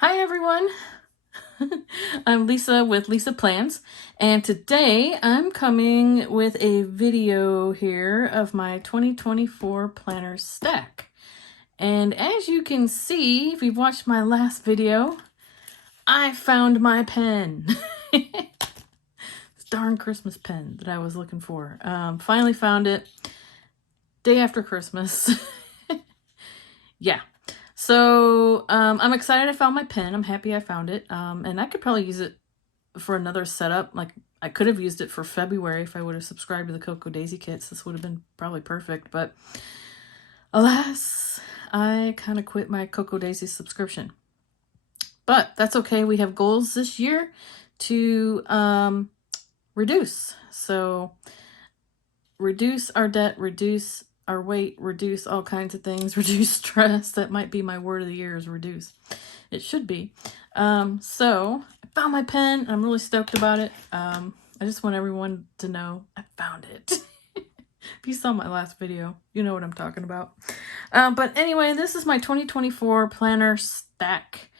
Hi everyone, I'm Lisa with Lisa Plans, and today I'm coming with a video here of my 2024 planner stack. And as you can see, if you've watched my last video, I found my pen. This darn Christmas pen that I was looking for. Finally found it, day after Christmas. Yeah. So I'm excited I found my pen. I'm happy I found it. And I could probably use it for another setup. Like I could have used it for February if I would have subscribed to the Cocoa Daisy kits. This would have been probably perfect. But alas, I kind of quit my Cocoa Daisy subscription. But that's okay. We have goals this year to reduce. So reduce our debt, reduce our weight, reduce all kinds of things, reduce stress. That might be my word of the year, is reduce. It should be. So I found my pen. I'm really stoked about it. I just want everyone to know I found it. If you saw my last video, you know what I'm talking about. But anyway, this is my 2024 planner stack.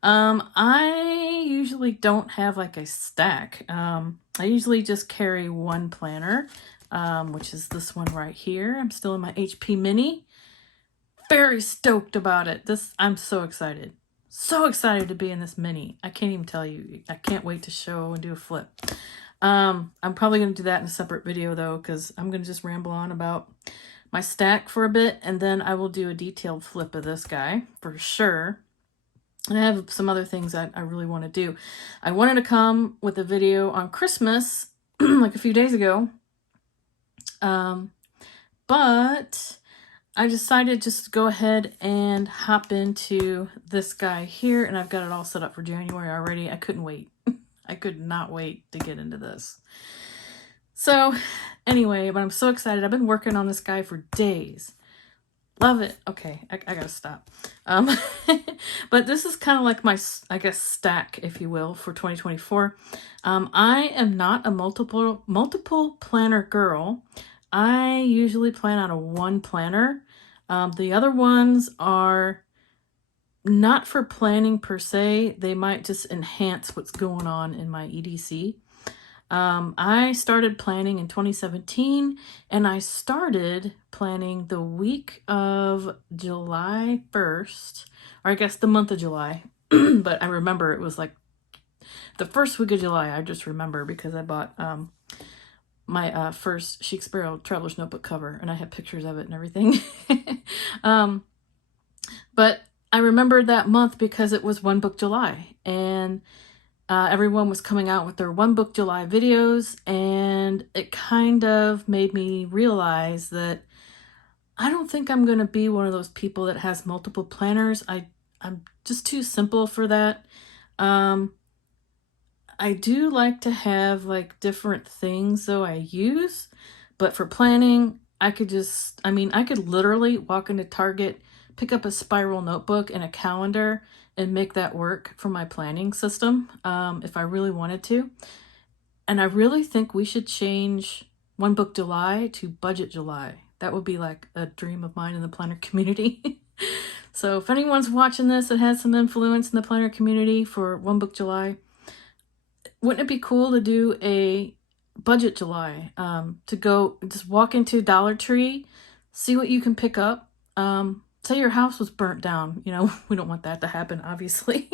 I usually don't have like a stack. I usually just carry one planner, which is this one right here. I'm still in my HP Mini. Very stoked about it. I'm so excited. So excited to be in this Mini. I can't even tell you. I can't wait to show and do a flip. I'm probably going to do that in a separate video though, because I'm going to just ramble on about my stack for a bit, and then I will do a detailed flip of this guy for sure. And I have some other things I really want to do. I wanted to come with a video on Christmas like a few days ago. But I decided just to go ahead and hop into this guy here, and I've got it all set up for January already. I couldn't wait. I could not wait to get into this. So anyway, but I'm so excited. I've been working on this guy for days. Love it. Okay, I gotta stop. But this is kind of like my, I guess, stack, if you will, for 2024. I am not a multiple planner girl. I usually plan out of one planner. The other ones are not for planning per se. They might just enhance what's going on in my EDC. I started planning in 2017, and I started planning the week of July 1st, or I guess the month of July. But I remember it was like the first week of July. I just remember because I bought my first Chic Sparrow Traveler's Notebook cover, and I have pictures of it and everything. But I remembered that month because it was One Book July, and everyone was coming out with their One Book July videos, and it kind of made me realize that I don't think I'm going to be one of those people that has multiple planners. I'm just too simple for that. I do like to have like different things though I use, but for planning, I could literally walk into Target, pick up a spiral notebook and a calendar, and make that work for my planning system if I really wanted to. And I really think we should change One Book July to Budget July. That would be like a dream of mine in the planner community. So if anyone's watching this that has some influence in the planner community for One Book July, wouldn't it be cool to do a Budget July? To go just walk into Dollar Tree, see what you can pick up. Say your house was burnt down, we don't want that to happen, obviously.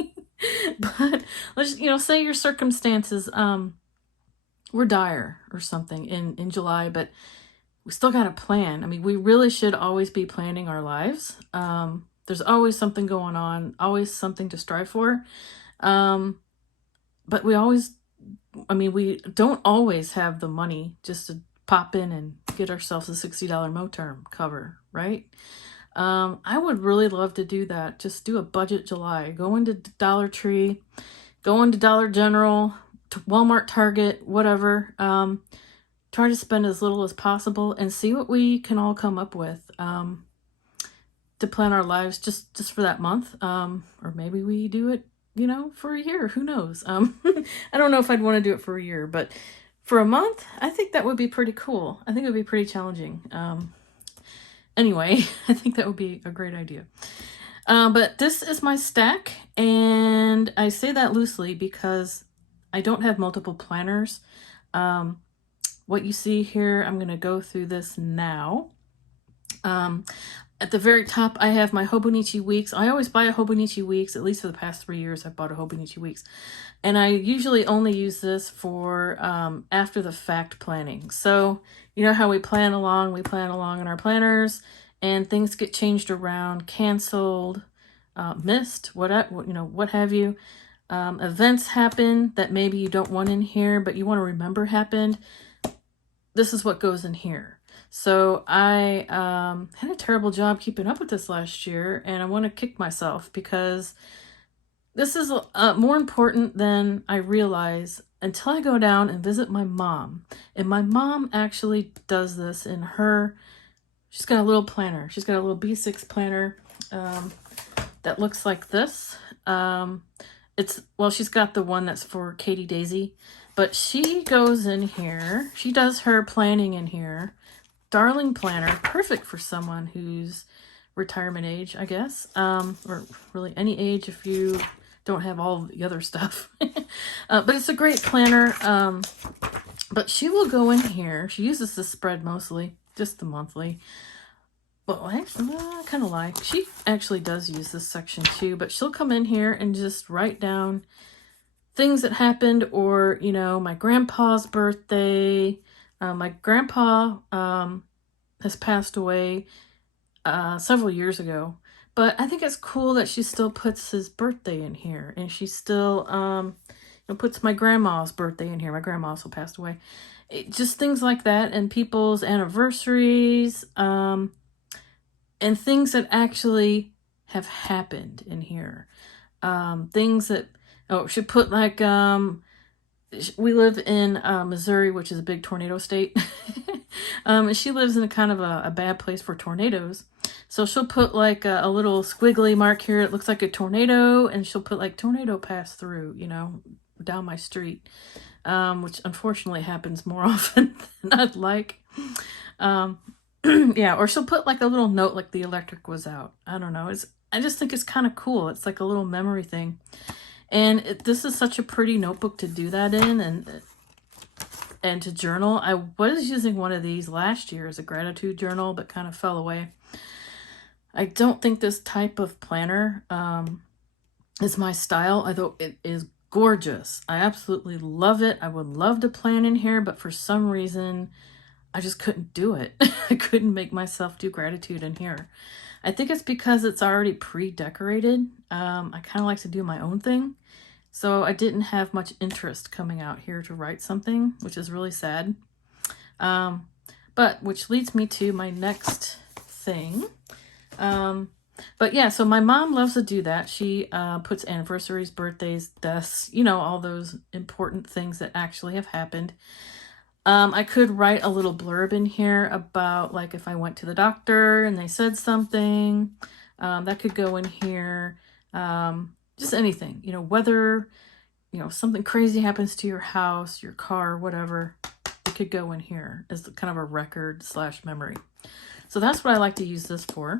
But let's, say your circumstances were dire or something in July, but we still got a plan. I mean, we really should always be planning our lives. There's always something going on, always something to strive for. But we don't always have the money just to pop in and get ourselves a $60 Moterm cover, right? I would really love to do that. Just do a Budget July. Go into Dollar Tree, go into Dollar General, to Walmart, Target, whatever. Try to spend as little as possible and see what we can all come up with to plan our lives just for that month. Or maybe we do it, for a year. Who knows? I don't know if I'd want to do it for a year, but for a month, I think that would be pretty cool. I think it would be pretty challenging. Anyway, I think that would be a great idea. But this is my stack, And I say that loosely because I don't have multiple planners. What you see here, I'm going to go through this now. At the very top, I have my Hobonichi Weeks. I always buy a Hobonichi Weeks, at least for the past 3 years, I've bought a Hobonichi Weeks. And I usually only use this for after the fact planning. So, you know how we plan along in our planners, and things get changed around, canceled, missed, what have you. Events happen that maybe you don't want in here, but you want to remember happened. This is what goes in here. So I had a terrible job keeping up with this last year, and I want to kick myself because this is more important than I realize until I go down and visit my mom. And my mom actually does this in her, she's got a little planner. She's got a little B6 planner that looks like this. She's got the one that's for Katie Daisy, but she goes in here. She does her planning in here. Darling planner, perfect for someone who's retirement age, I guess, or really any age if you don't have all the other stuff. But it's a great planner. But she will go in here. She uses this spread mostly, just the monthly. Well, actually, I kind of like. She actually does use this section too, but she'll come in here and just write down things that happened, or, you know, my grandpa's birthday. My grandpa has passed away several years ago, but I think it's cool that she still puts his birthday in here, and she still puts my grandma's birthday in here. My grandma also passed away. Just things like that, and people's anniversaries, and things that actually have happened in here. Things that, she put like, we live in Missouri, which is a big tornado state. And she lives in a kind of a bad place for tornadoes. So she'll put like a little squiggly mark here. It looks like a tornado, and she'll put like tornado pass through, down my street, which unfortunately happens more often than I'd like. Yeah, or she'll put like a little note like the electric was out. I don't know. I just think it's kind of cool. It's like a little memory thing. And this is such a pretty notebook to do that in, and to journal. I was using one of these last year as a gratitude journal, but kind of fell away. I don't think this type of planner is my style, although it is gorgeous. I absolutely love it. I would love to plan in here, but for some reason, I just couldn't do it. I couldn't make myself do gratitude in here. I think it's because it's already pre-decorated. I kind of like to do my own thing. So I didn't have much interest coming out here to write something, which is really sad. But which leads me to my next thing. But yeah, so my mom loves to do that. She puts anniversaries, birthdays, deaths, all those important things that actually have happened. I could write a little blurb in here about, like, if I went to the doctor and they said something, that could go in here. Just anything, whether, something crazy happens to your house, your car, whatever, it could go in here as kind of a record / memory. So that's what I like to use this for.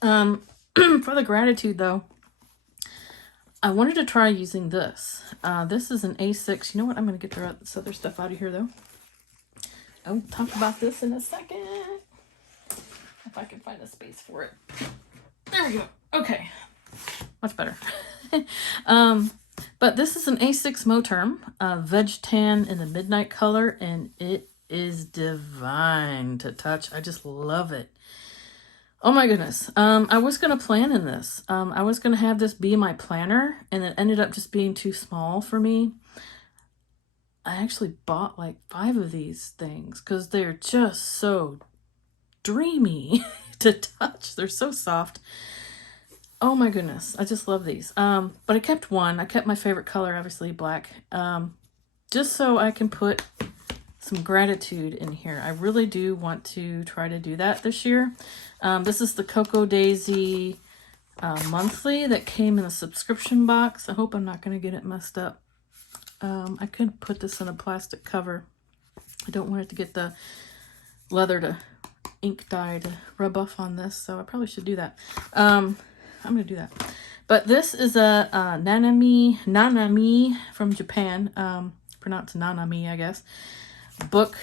For the gratitude, though, I wanted to try using this. This is an A6. You know what? I'm going to get this other stuff out of here, though. I'll talk about this in a second. If I can find a space for it. There we go. Okay. Much better. But this is an A6 Moterm, Veg Tan in the midnight color, and it is divine to touch. I just love it. Oh my goodness. I was going to plan in this. I was going to have this be my planner, and it ended up just being too small for me. I actually bought like 5 of these things because they're just so dreamy to touch. They're so soft. Oh my goodness. I just love these. But I kept one. I kept my favorite color, obviously black, just so I can put some gratitude in here. I really do want to try to do that this year. This is the Cocoa Daisy monthly that came in a subscription box. I hope I'm not going to get it messed up. I could put this in a plastic cover. I don't want it to get the leather to ink dye to rub off on this, so I probably should do that. I'm going to do that. But this is a Nanami from Japan, pronounced Nanami, I guess, book.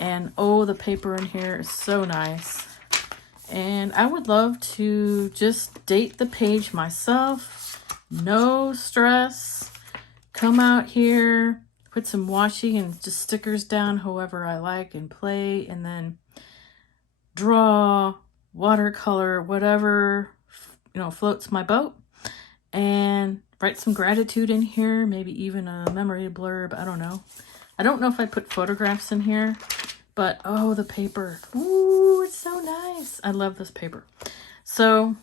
And oh, the paper in here is so nice. And I would love to just date the page myself. No stress. Come out here, put some washi and just stickers down however I like and play, and then draw, watercolor, whatever, you know, floats my boat, and write some gratitude in here, maybe even a memory blurb. I don't know. I don't know if I put photographs in here, but oh, the paper. Ooh, it's so nice. I love this paper. So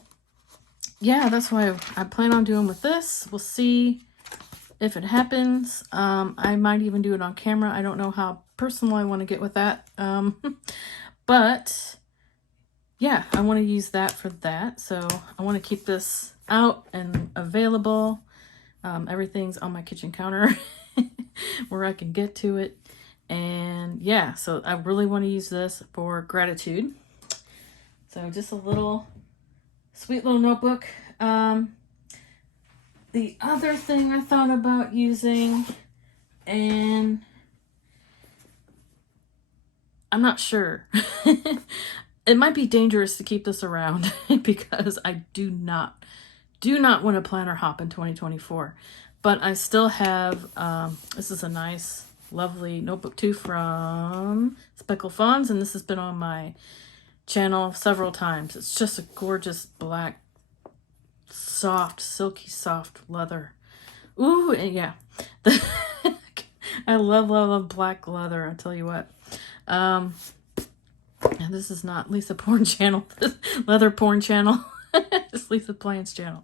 yeah, that's what I plan on doing with this. We'll see if it happens. I might even do it on camera. I don't know how personal I want to get with that. But yeah, I want to use that for that. So I want to keep this out and available. Everything's on my kitchen counter where I can get to it. And yeah, so I really want to use this for gratitude. So just a little sweet little notebook. The other thing I thought about using, and I'm not sure. It might be dangerous to keep this around because I do not want a planner hop in 2024. But I still have, this is a nice, lovely notebook too from Speckled Fawns, and this has been on my channel several times. It's just a gorgeous black, soft, silky soft leather. Ooh, and yeah. I love black leather, I'll tell you what. And this is not Lisa Porn channel, leather porn channel. It's Lisa Plains channel.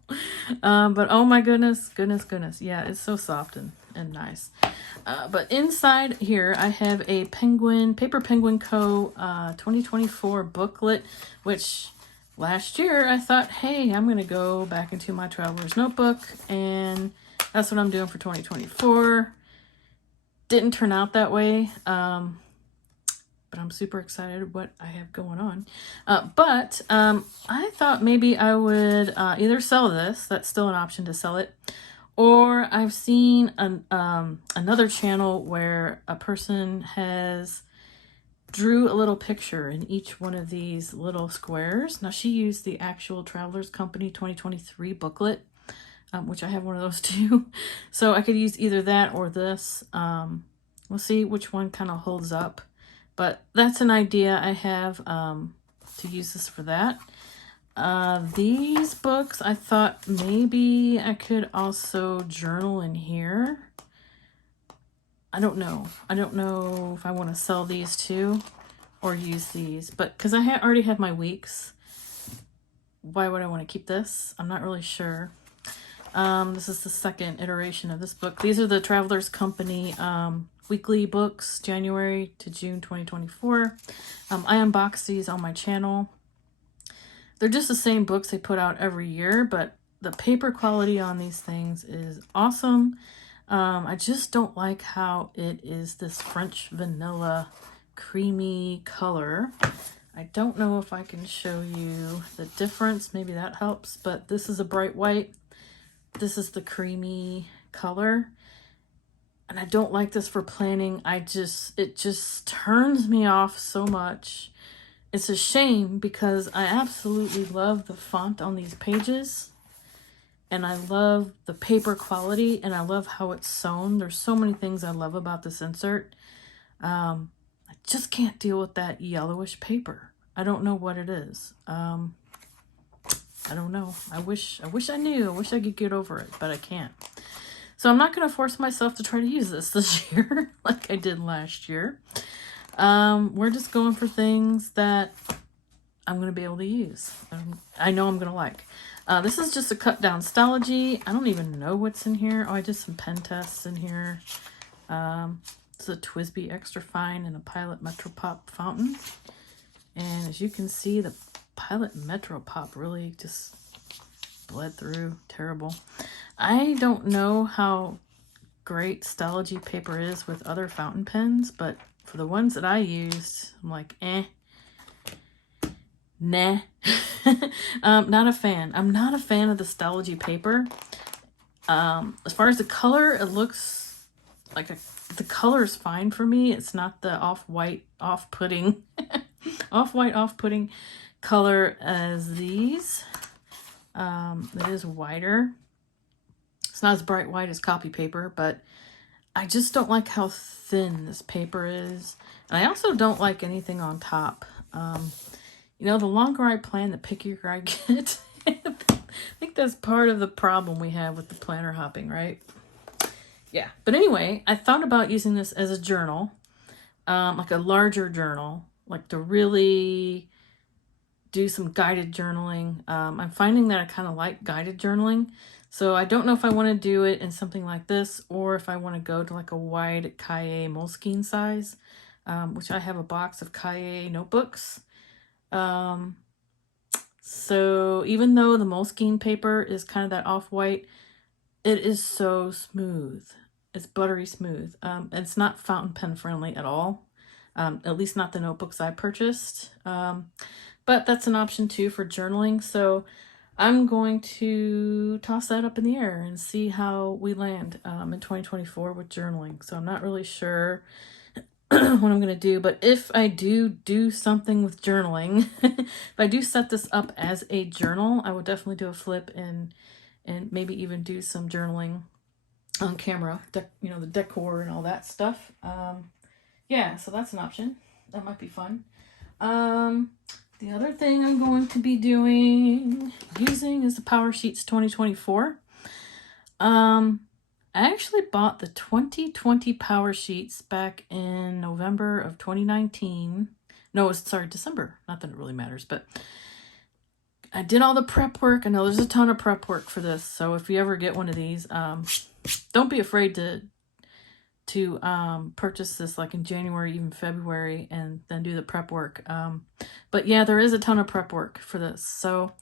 But oh my goodness. Yeah, it's so soft and nice. But inside here, I have a Paper Penguin Co. 2024 booklet, which last year I thought, hey, I'm going to go back into my traveler's notebook, and that's what I'm doing for 2024. Didn't turn out that way. But I'm super excited what I have going on. But I thought maybe I would either sell this, that's still an option to sell it, or I've seen another channel where a person has drew a little picture in each one of these little squares. Now she used the actual Travelers Company 2023 booklet, which I have one of those too. So I could use either that or this. We'll see which one kind of holds up. But that's an idea I have to use this for that. These books, I thought maybe I could also journal in here. I don't know. I don't know if I want to sell these too or use these. But because I already have my weeks, why would I want to keep this? I'm not really sure. This is the second iteration of this book. These are the Travelers Company weekly books, January to June 2024. I unbox these on my channel. They're just the same books they put out every year, but the paper quality on these things is awesome. I just don't like how it is this French vanilla creamy color. I don't know if I can show you the difference. Maybe that helps, but this is a bright white. This is the creamy color. And I don't like this for planning. It just turns me off so much. It's a shame because I absolutely love the font on these pages. And I love the paper quality, and I love how it's sewn. There's so many things I love about this insert. I just can't deal with that yellowish paper. I don't know what it is. I don't know. I wish I knew. I wish I could get over it, but I can't. So I'm not going to force myself to try to use this year like I did last year. We're just going for things that I'm going to be able to use. I know I'm going to like. This is just a cut down Stalogy. I don't even know what's in here. Oh, I did some pen tests in here. It's a TWSBI Extra Fine and a Pilot Metro Pop fountain. And as you can see, the Pilot Metro Pop really just bled through. Terrible. I don't know how great Stalogy paper is with other fountain pens, but for the ones that I used, I'm like, nah. Not a fan. I'm not a fan of the Stalogy paper. As far as the color, it looks like the color is fine for me. It's not the off-white, off-putting, off-white, off-putting color as these. It is whiter. It's not as bright white as copy paper, but I just don't like how thin this paper is. And I also don't like anything on top. You know, the longer I plan, the pickier I get. I think that's part of the problem we have with the planner hopping, right? Yeah. But anyway, I thought about using this as a journal, like a larger journal, like to really do some guided journaling. I'm finding that I kind of like guided journaling. So I don't know if I want to do it in something like this or if I want to go to like a wide Cahiers Moleskine size, which I have a box of Cahiers notebooks. So even though the Moleskine paper is kind of that off-white, it is so smooth. It's buttery smooth. It's not fountain pen friendly at all. At least not the notebooks I purchased. But that's an option too for journaling. So I'm going to toss that up in the air and see how we land in 2024 with journaling. So I'm not really sure what I'm going to do, but if I do something with journaling, if I do set this up as a journal, I will definitely do a flip and maybe even do some journaling on camera, you know, the decor and all that stuff. Yeah, so that's an option. That might be fun. The other thing I'm going to be using is the PowerSheets 2024. I actually bought the 2020 PowerSheets back in November of 2019. No, sorry, December. Not that it really matters, but I did all the prep work. I know there's a ton of prep work for this, so if you ever get one of these, don't be afraid to purchase this like in January, even February, and then do the prep work. But yeah, there is a ton of prep work for this. So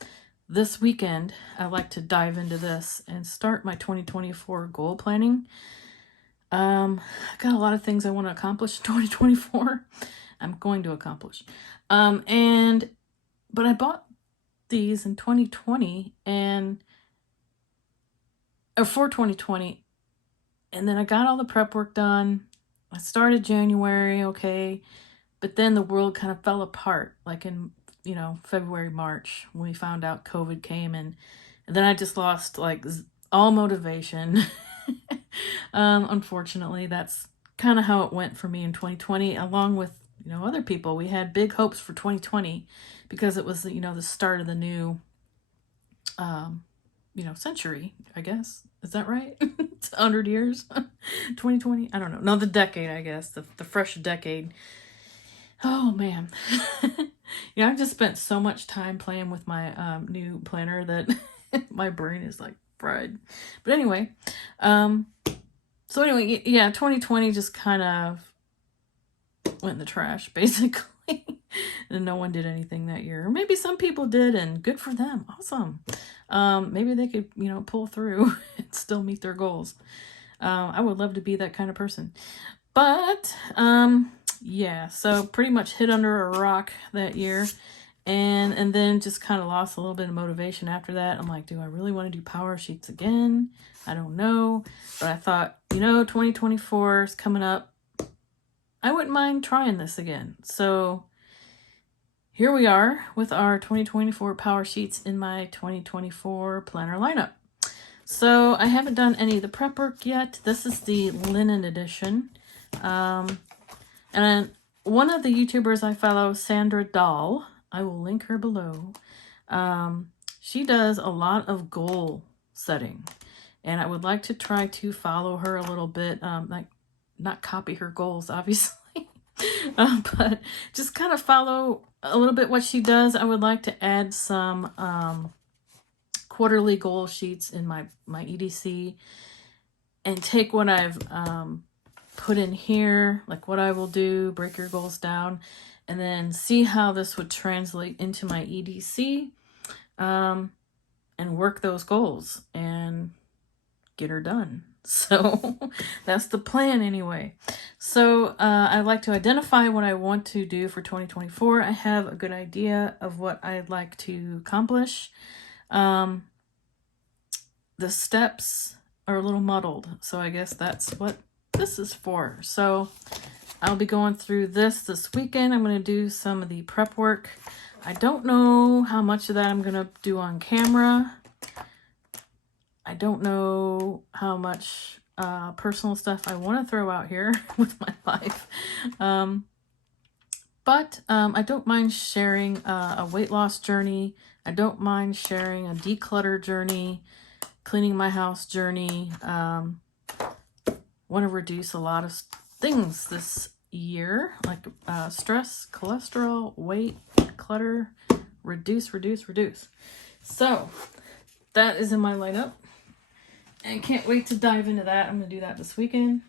this weekend, I like to dive into this and start my 2024 goal planning. I've got a lot of things I want to accomplish in 2024. I'm going to accomplish. But I bought these in 2020 or for 2020. And then I got all the prep work done. I started January, okay. But then the world kind of fell apart, like in, you know, February, March, when we found out COVID came. And then I just lost, like, all motivation. Unfortunately, that's kind of how it went for me in 2020, along with, you know, other people. We had big hopes for 2020 because it was, you know, the start of the new, you know, century, I guess. Is that right? It's 100 years. 2020? I don't know. No, the decade, I guess. The fresh decade. Oh, man. You know, I've just spent so much time playing with my new planner that my brain is like fried. But anyway, so anyway, yeah, 2020 just kind of went in the trash, basically. And no one did anything that year. Or maybe some people did, and good for them. Awesome. Maybe they could, you know, pull through and still meet their goals. I would love to be that kind of person. But, yeah, so pretty much hit under a rock that year. And then just kind of lost a little bit of motivation after that. I'm like, do I really want to do PowerSheets again? I don't know. But I thought, you know, 2024 is coming up. I wouldn't mind trying this again. So here we are with our 2024 PowerSheets in my 2024 planner lineup. So I haven't done any of the prep work yet. This is the linen edition. And one of the YouTubers I follow, Sandra Dahl, I will link her below. She does a lot of goal setting. And I would like to try to follow her a little bit, like not copy her goals, obviously, but just kind of follow a little bit what she does. I would like to add some quarterly goal sheets in my EDC and take what I've put in here, like what I will do, break your goals down, and then see how this would translate into my EDC and work those goals and get her done. So that's the plan anyway. So I'd like to identify what I want to do for 2024. I have a good idea of what I'd like to accomplish. The steps are a little muddled, so I guess that's what this is for. So I'll be going through this weekend. I'm going to do some of the prep work. I don't know how much of that I'm going to do on camera. I don't know how much personal stuff I want to throw out here with my life. But I don't mind sharing a weight loss journey. I don't mind sharing a declutter journey, cleaning my house journey. Want to reduce a lot of things this year, like stress, cholesterol, weight, clutter, reduce. So that is in my lineup. And can't wait to dive into that. I'm going to do that this weekend.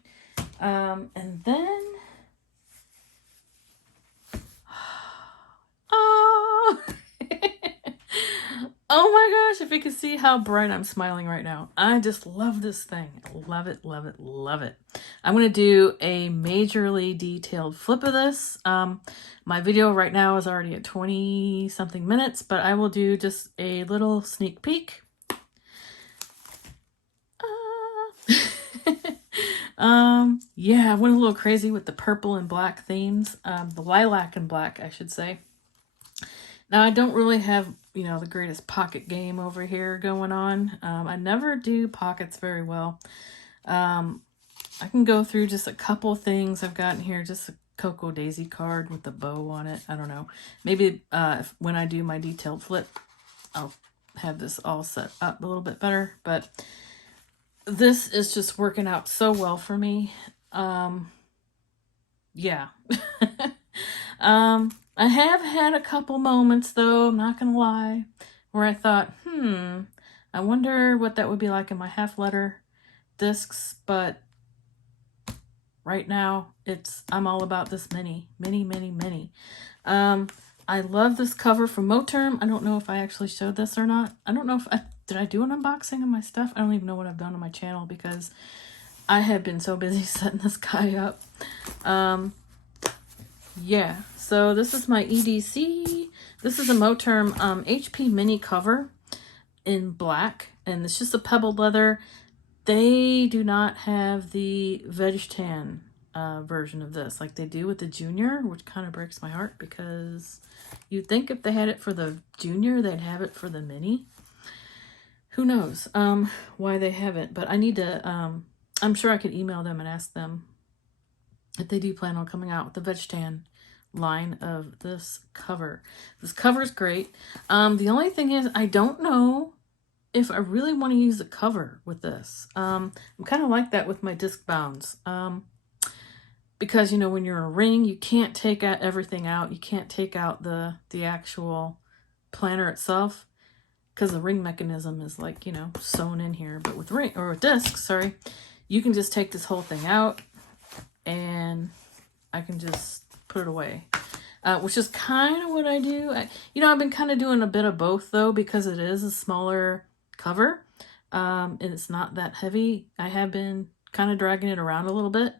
And then... Oh! Oh my gosh, if you could see how bright I'm smiling right now. I just love this thing. Love it. I'm going to do a majorly detailed flip of this. My video right now is already at 20 something minutes, but I will do just a little sneak peek. Yeah, I went a little crazy with the purple and black themes, the lilac and black, I should say. Now, I don't really have, the greatest pocket game over here going on. I never do pockets very well. I can go through just a couple things I've got in here, just a Cocoa Daisy card with a bow on it. I don't know. Maybe when I do my detailed flip, I'll have this all set up a little bit better, but this is just working out so well for me. Yeah. I have had a couple moments, though, I'm not going to lie, where I thought, I wonder what that would be like in my half-letter discs, but right now, I'm all about this mini. I love this cover from Moterm. I don't know if I actually showed this or not. I don't know if did I do an unboxing of my stuff? I don't even know what I've done on my channel because I have been so busy setting this guy up. Yeah, so this is my EDC. This is a Moterm HP mini cover in black, and it's just a pebbled leather. They do not have the veg tan version of this like they do with the Junior, which kind of breaks my heart because you'd think if they had it for the Junior, they'd have it for the mini. Who knows why they haven't, but I need to, I'm sure I could email them and ask them if they do plan on coming out with the veg tan line of this cover. This cover is great. The only thing is I don't know if I really want to use a cover with this. I'm kind of like that with my disc bounds. Because, when you're in a ring, you can't take everything out. You can't take out the actual planner itself because the ring mechanism is like, sewn in here. But with discs, you can just take this whole thing out and I can just put it away. Which is kind of what I do. I've been kind of doing a bit of both though, because it is a smaller cover and it's not that heavy. I have been kind of dragging it around a little bit.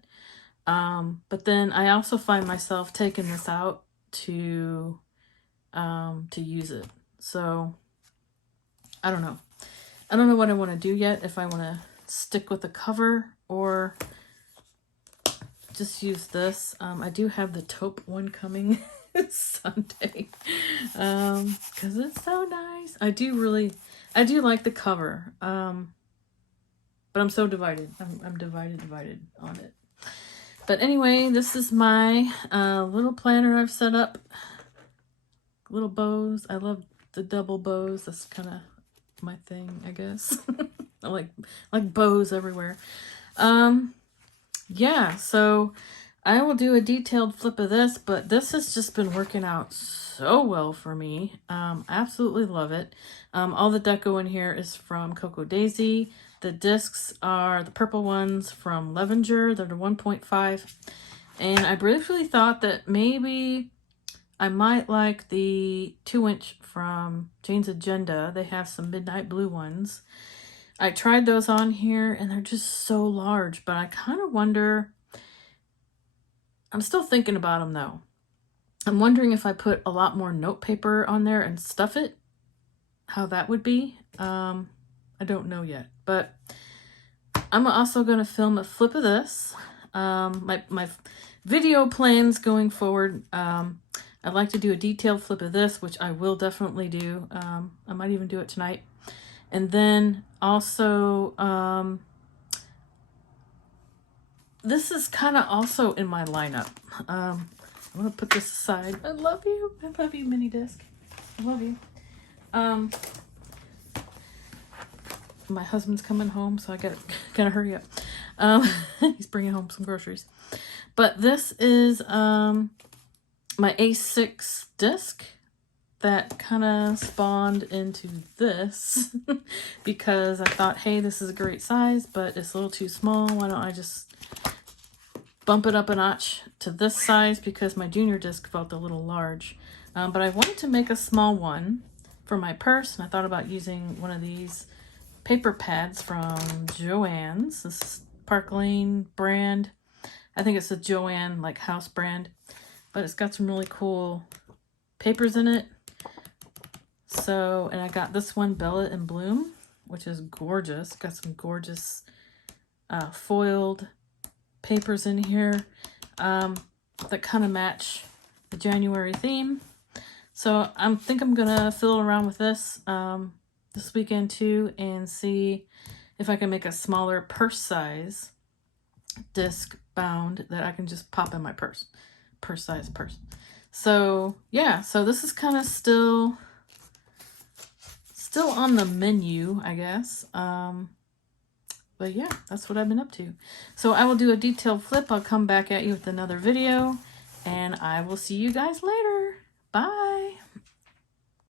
But then I also find myself taking this out to use it. So I don't know. I don't know what I want to do yet. If I want to stick with the cover or just use this. I do have the taupe one coming Sunday because it's so nice. I do like the cover. But I'm so divided. I'm divided on it. But anyway, this is my little planner I've set up. Little bows. I love the double bows. That's kind of my thing, I guess. I like bows everywhere. Yeah, so I will do a detailed flip of this, but this has just been working out so well for me. Absolutely love it. All the deco in here is from Cocoa Daisy. The discs are the purple ones from Levenger. They're the 1.5. And I briefly thought that maybe I might like the 2-inch from Jane's Agenda. They have some midnight blue ones. I tried those on here and they're just so large, but I kind of wonder, I'm still thinking about them though. I'm wondering if I put a lot more note paper on there and stuff it, how that would be. I don't know yet, but I'm also going to film a flip of this. My video plans going forward, I'd like to do a detailed flip of this, which I will definitely do. I might even do it tonight. And then also, this is kind of also in my lineup. I'm going to put this aside. I love you. I love you, mini disc. I love you. My husband's coming home, so I gotta hurry up. He's bringing home some groceries. But this is my A6 disc that kind of spawned into this because I thought, hey, this is a great size, but it's a little too small. Why don't I just bump it up a notch to this size because my junior disc felt a little large. But I wanted to make a small one for my purse, and I thought about using one of these paper pads from Joann's, this Park Lane brand. I think it's a Joann like house brand, but it's got some really cool papers in it. So, and I got this one, Bella and Bloom, which is gorgeous. Got some gorgeous foiled papers in here that kind of match the January theme. So I think I'm gonna fiddle around with this this weekend too and see if I can make a smaller purse size disc bound that I can just pop in my purse size purse. So yeah, so this is kind of still on the menu, I guess. But yeah, that's what I've been up to. So I will do a detailed flip. I'll come back at you with another video, and I will see you guys later. Bye.